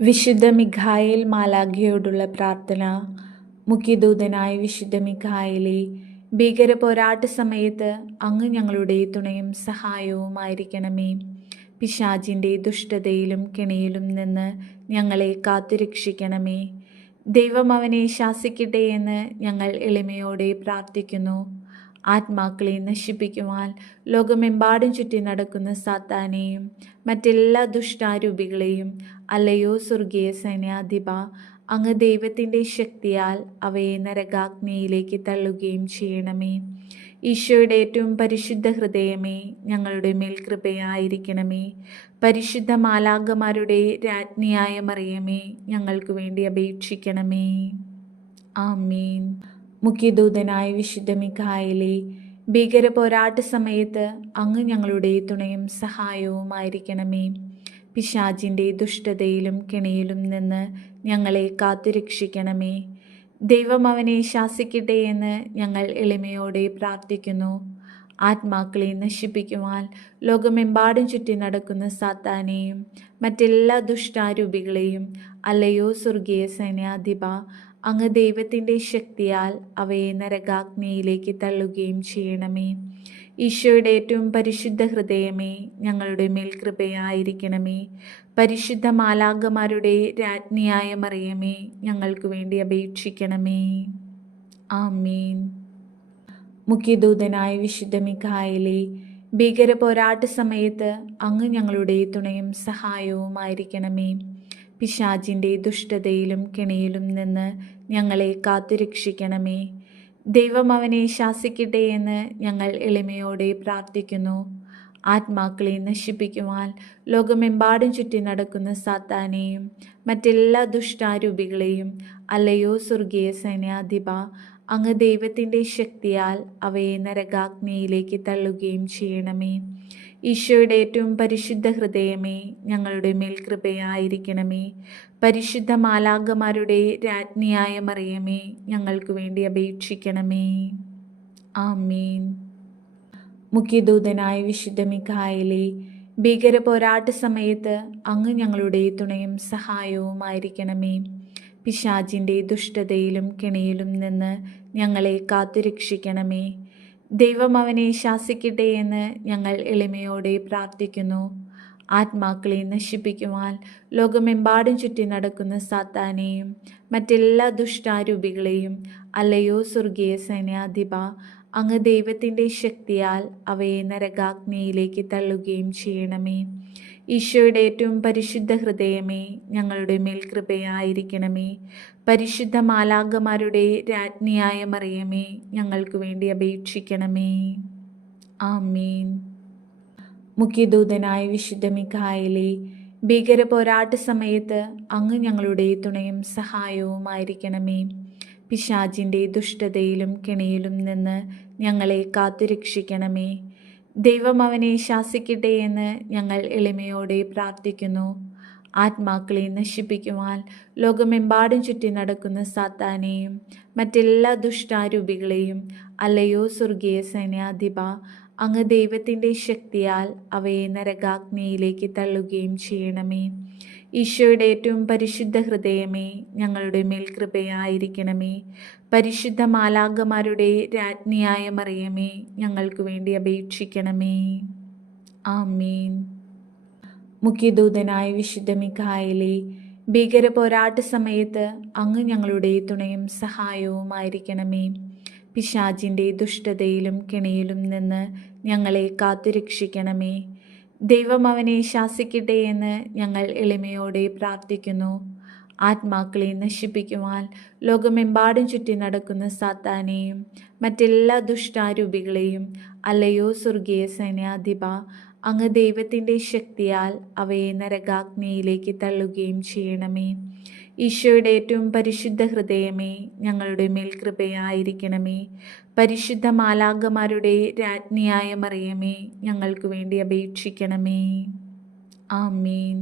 വിശുദ്ധ മിഖായേൽ മാലാഖയോടുള്ള പ്രാർത്ഥന. മുഖ്യദൂതനായ വിശുദ്ധ മിഖായേലേ, ഭീകര പോരാട്ട സമയത്ത് അങ്ങ് ഞങ്ങളുടെ തുണയും സഹായവുമായിരിക്കണമേ. പിശാചിൻ്റെ ദുഷ്ടതയിലും കെണിയിലും നിന്ന് ഞങ്ങളെ കാത്തുരക്ഷിക്കണമേ. ദൈവം അവനെ ശാസിക്കട്ടെ എന്ന് ഞങ്ങൾ എളിമയോടെ പ്രാർത്ഥിക്കുന്നു. ആത്മാക്കളെ നശിപ്പിക്കുവാൻ ലോകമെമ്പാടും ചുറ്റി നടക്കുന്ന സാത്താനെയും മറ്റെല്ലാ ദുഷ്ടാരൂപികളെയും അല്ലയോ സ്വർഗീയ സൈന്യാധിപ, അങ്ങ് ദൈവത്തിൻ്റെ ശക്തിയാൽ അവയെ നരകാഗ്നിയിലേക്ക് തള്ളുകയും ചെയ്യണമേ. ഈശോയുടെ ഏറ്റവും പരിശുദ്ധ ഹൃദയമേ, ഞങ്ങളുടെ മേൽ കൃപയായിരിക്കണമേ. പരിശുദ്ധ മാലാഖമാരുടെ രാജ്ഞിയായ മറിയമേ, ഞങ്ങൾക്ക് വേണ്ടി അപേക്ഷിക്കണമേ. ആമീൻ. മുഖ്യദൂതനായ വിശുദ്ധ മിഖായേലേ, ഭീകര പോരാട്ട സമയത്ത് അങ്ങ് ഞങ്ങളുടെ തുണയും സഹായവുമായിരിക്കണമേ. പിശാചിൻ്റെ ദുഷ്ടതയിലും കെണിയിലും നിന്ന് ഞങ്ങളെ കാത്തുരക്ഷിക്കണമേ. ദൈവം അവനെ ശാസിക്കട്ടെ എന്ന് ഞങ്ങൾ എളിമയോടെ പ്രാർത്ഥിക്കുന്നു. ആത്മാക്കളെ നശിപ്പിക്കുവാൻ ലോകമെമ്പാടും ചുറ്റി നടക്കുന്ന സാത്താനെയും മറ്റെല്ലാ ദുഷ്ടാരൂപികളെയും അല്ലയോ സ്വർഗീയ സൈന്യാധിപ, അങ്ങ് ദൈവത്തിൻ്റെ ശക്തിയാൽ അവയെ നരകാഗ്നിയിലേക്ക് തള്ളുകയും ചെയ്യണമേ. ഈശോയുടെ ഏറ്റവും പരിശുദ്ധ ഹൃദയമേ, ഞങ്ങളുടെ മേൽ കൃപയായിരിക്കണമേ. പരിശുദ്ധ മാലാഖമാരുടെ രാജ്ഞിയായ മറിയമേ, ഞങ്ങൾക്ക് വേണ്ടി അപേക്ഷിക്കണമേ. ആമീൻ. മുഖ്യദൂതനായ വിശുദ്ധ മിഖായേലേ, ഭീകര പോരാട്ട സമയത്ത് അങ്ങ് ഞങ്ങളുടെ തുണയും സഹായവുമായിരിക്കണമേ. പിശാചിൻ്റെ ദുഷ്ടതയിലും കെണിയിലും നിന്ന് ഞങ്ങളെ കാത്തുരക്ഷിക്കണമേ. ദൈവം അവനെ ശാസിക്കട്ടെ എന്ന് ഞങ്ങൾ എളിമയോടെ പ്രാർത്ഥിക്കുന്നു. ആത്മാക്കളെ നശിപ്പിക്കുവാൻ ലോകമെമ്പാടും ചുറ്റി നടക്കുന്ന സാത്താനെയും മറ്റെല്ലാ ദുഷ്ടാരൂപികളെയും അല്ലയോ സ്വർഗീയ സൈന്യാധിപ, അങ്ങ് ദൈവത്തിൻ്റെ ശക്തിയാൽ അവയെ നരകാഗ്നിയിലേക്ക് തള്ളുകയും ചെയ്യണമേ. ഈശോയുടെ ഏറ്റവും പരിശുദ്ധ ഹൃദയമേ, ഞങ്ങളുടെ മേൽ കൃപയായിരിക്കണമേ. പരിശുദ്ധ മാലാഖമാരുടെ രാജ്ഞിയായ മറിയമേ, ഞങ്ങൾക്ക് വേണ്ടി അപേക്ഷിക്കണമേ. ആമീൻ. മുഖ്യദൂതനായ വിശുദ്ധ മിഖായേലേ, ഭീകര പോരാട്ട സമയത്ത് അങ്ങ് ഞങ്ങളുടെ തുണയും സഹായവുമായിരിക്കണമേ. പിശാചിൻ്റെ ദുഷ്ടതയിലും കെണിയിലും നിന്ന് ഞങ്ങളെ കാത്തുരക്ഷിക്കണമേ. ദൈവം അവനെ ശാസിക്കട്ടെ എന്ന് ഞങ്ങൾ എളിമയോടെ പ്രാർത്ഥിക്കുന്നു. ആത്മാക്കളെ നശിപ്പിക്കുവാൻ ലോകമെമ്പാടും ചുറ്റി നടക്കുന്ന സാത്താനെയും മറ്റെല്ലാ ദുഷ്ടാരൂപികളെയും അല്ലയോ സ്വർഗീയ സൈന്യാധിപ, അങ്ങ് ദൈവത്തിൻ്റെ ശക്തിയാൽ അവയെ നരകാഗ്നിയിലേക്ക് തള്ളുകയും ചെയ്യണമേ. ഈശോയുടെ ഏറ്റവും പരിശുദ്ധ ഹൃദയമേ, ഞങ്ങളുടെ മേൽ കൃപയായിരിക്കണമേ. പരിശുദ്ധ മാലാഖമാരുടെ രാജ്ഞിയായ മറിയമേ, ഞങ്ങൾക്ക് വേണ്ടി അപേക്ഷിക്കണമേ. ആമീൻ. മുഖ്യദൂതനായ വിശുദ്ധ മിഖായേലേ, ഭീകര പോരാട്ട സമയത്ത് അങ്ങ് ഞങ്ങളുടെ തുണയും സഹായവുമായിരിക്കണമേ. പിശാചിൻ്റെ ദുഷ്ടതയിലും കെണിയിലും നിന്ന് ഞങ്ങളെ കാത്തുരക്ഷിക്കണമേ. ദൈവം അവനെ ശാസിക്കട്ടെ എന്ന് ഞങ്ങൾ എളിമയോടെ പ്രാർത്ഥിക്കുന്നു. ആത്മാക്കളെ നശിപ്പിക്കുവാൻ ലോകമെമ്പാടും ചുറ്റി നടക്കുന്ന സാത്താനെയും മറ്റെല്ലാ ദുഷ്ടാരൂപികളെയും അല്ലയോ സ്വർഗീയ സൈന്യാധിപ, അങ്ങ് ദൈവത്തിൻ്റെ ശക്തിയാൽ അവയെ നരകാഗ്നിയിലേക്ക് തള്ളുകയും ചെയ്യണമേ. ഈശോയുടെ ഏറ്റവും പരിശുദ്ധ ഹൃദയമേ, ഞങ്ങളുടെ മേൽ കൃപയായിരിക്കണമേ. പരിശുദ്ധ മാലാഖമാരുടെ രാജ്ഞിയായ മറിയമേ, ഞങ്ങൾക്ക് വേണ്ടി അപേക്ഷിക്കണമേ. ആമീൻ. മുഖ്യദൂതനായ വിശുദ്ധ മിഖായേലേ, ഭീകര പോരാട്ട സമയത്ത് അങ്ങ് ഞങ്ങളുടെ തുണയും സഹായവുമായിരിക്കണമേ. പിശാചിൻ്റെ ദുഷ്ടതയിലും കെണിയിലും നിന്ന് ഞങ്ങളെ കാത്തുരക്ഷിക്കണമേ. ദൈവം അവനെ ശാസിക്കട്ടെ എന്ന് ഞങ്ങൾ എളിമയോടെ പ്രാർത്ഥിക്കുന്നു. ആത്മാക്കളെ നശിപ്പിക്കുവാൻ ലോകമെമ്പാടും ചുറ്റി നടക്കുന്ന സാത്താനെയും മറ്റെല്ലാ ദുഷ്ടാരൂപികളെയും അല്ലയോ സ്വർഗീയ സൈന്യാധിപ, അങ്ങ് ദൈവത്തിൻ്റെ ശക്തിയാൽ അവയെ നരകാഗ്നിയിലേക്ക് തള്ളുകയും ചെയ്യണമേ. ഈശോയുടെ ഏറ്റവും പരിശുദ്ധ ഹൃദയമേ, ഞങ്ങളുടെ മേൽ കൃപയായിരിക്കണമേ. പരിശുദ്ധ മാലാഖമാരുടെ രാജ്ഞിയായ മറിയമേ, ഞങ്ങൾക്ക് വേണ്ടി അപേക്ഷിക്കണമേ. ആമീൻ.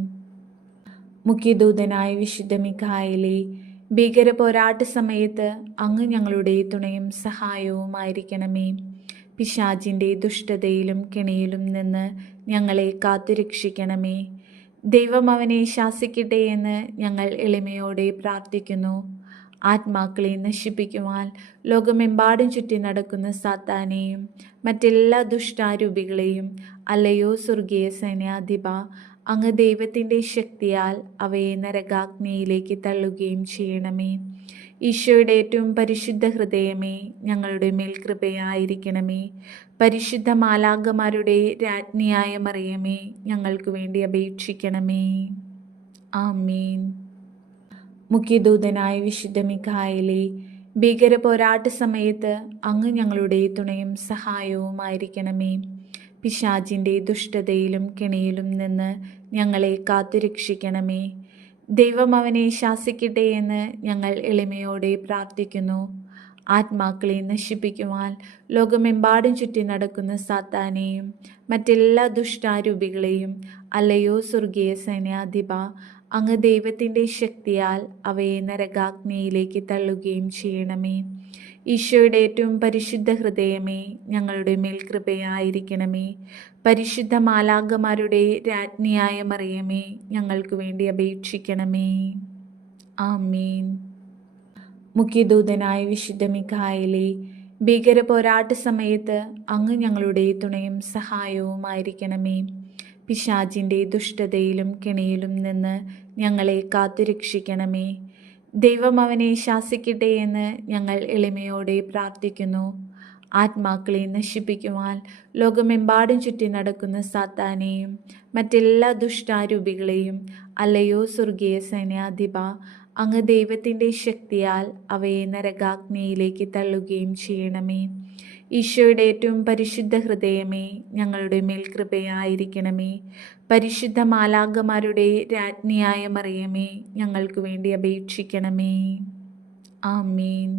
മുഖ്യദൂതനായ വിശുദ്ധ മിഖായേലേ, ഭീകര പോരാട്ട സമയത്ത് അങ്ങ് ഞങ്ങളുടെ തുണയും സഹായവുമായിരിക്കണമേ. പിശാചിൻ്റെ ദുഷ്ടതയിലും കെണിയിലും നിന്ന് ഞങ്ങളെ കാത്തുരക്ഷിക്കണമേ. ദൈവം അവനെ ശാസിക്കട്ടെ എന്ന് ഞങ്ങൾ എളിമയോടെ പ്രാർത്ഥിക്കുന്നു. ആത്മാക്കളെ നശിപ്പിക്കുവാൻ ലോകമെമ്പാടും ചുറ്റി നടക്കുന്ന സാത്താനെയും മറ്റെല്ലാ ദുഷ്ടാരൂപികളെയും അല്ലയോ സ്വർഗീയ സൈന്യാധിപ, അങ്ങ് ദൈവത്തിൻ്റെ ശക്തിയാൽ അവയെ നരകാഗ്നിയിലേക്ക് തള്ളുകയും ചെയ്യണമേ. ഈശോയുടെ ഏറ്റവും പരിശുദ്ധ ഹൃദയമേ, ഞങ്ങളുടെ മേൽ കൃപയായിരിക്കണമേ. പരിശുദ്ധ മാലാഖമാരുടെ രാജ്ഞിയായ മറിയമേ, ഞങ്ങൾക്ക് വേണ്ടി അപേക്ഷിക്കണമേ. ആമീൻ. മുഖ്യദൂതനായ വിശുദ്ധ മിഖായേലേ, ഭീകര പോരാട്ട സമയത്ത് അങ്ങ് ഞങ്ങളുടെ തുണയും സഹായവുമായിരിക്കണമേ. പിശാചിൻ്റെ ദുഷ്ടതയിലും കെണിയിലും നിന്ന് ഞങ്ങളെ കാത്തുരക്ഷിക്കണമേ. ദൈവം അവനെ ശാസിക്കട്ടെ എന്ന് ഞങ്ങൾ എളിമയോടെ പ്രാർത്ഥിക്കുന്നു. ആത്മാക്കളെ നശിപ്പിക്കുവാൻ ലോകമെമ്പാടും ചുറ്റി നടക്കുന്ന സാത്താനെയും മറ്റെല്ലാ ദുഷ്ടാരൂപികളെയും അല്ലയോ സ്വർഗീയ സൈന്യാധിപ, അങ്ങ് ദൈവത്തിൻ്റെ ശക്തിയാൽ അവയെ നരകാഗ്നിയിലേക്ക് തള്ളുകയും ചെയ്യണമേ. ഈശോയുടെ ഏറ്റവും പരിശുദ്ധ ഹൃദയമേ, ഞങ്ങളുടെ മേൽ കൃപയായിരിക്കണമേ. പരിശുദ്ധ മാലാഖമാരുടെ രാജ്ഞിയായ മറിയമേ, ഞങ്ങൾക്ക് വേണ്ടി അപേക്ഷിക്കണമേ. ആമീൻ. മുഖ്യദൂതനായ വിശുദ്ധ മിഖായേലേ, ഭീകര പോരാട്ട സമയത്ത് അങ്ങ് ഞങ്ങളുടെ തുണയും സഹായവുമായിരിക്കണമേ. പിശാചിൻ്റെ ദുഷ്ടതയിലും കെണിയിലും നിന്ന് ഞങ്ങളെ കാത്തുരക്ഷിക്കണമേ. ദൈവം അവനെ ശാസിക്കട്ടെ എന്ന് ഞങ്ങൾ എളിമയോടെ പ്രാർത്ഥിക്കുന്നു. ആത്മാക്കളെ നശിപ്പിക്കുവാൻ ലോകമെമ്പാടും ചുറ്റി നടക്കുന്ന സാത്താനെയും മറ്റെല്ലാ ദുഷ്ടാരൂപികളെയും അല്ലയോ സ്വർഗീയ സൈന്യാധിപ, അങ്ങ് ദൈവത്തിൻ്റെ ശക്തിയാൽ അവയെ നരകാഗ്നിയിലേക്ക് തള്ളുകയും ചെയ്യണമേ. ഈശോയുടെ ഏറ്റവും പരിശുദ്ധ ഹൃദയമേ, ഞങ്ങളുടെ മേൽ കൃപയായിരിക്കണമേ. പരിശുദ്ധ മാലാഖമാരുടെ രാജ്ഞിയായ മറിയമേ, ഞങ്ങൾക്ക് വേണ്ടി അപേക്ഷിക്കണമേ. ആമീൻ.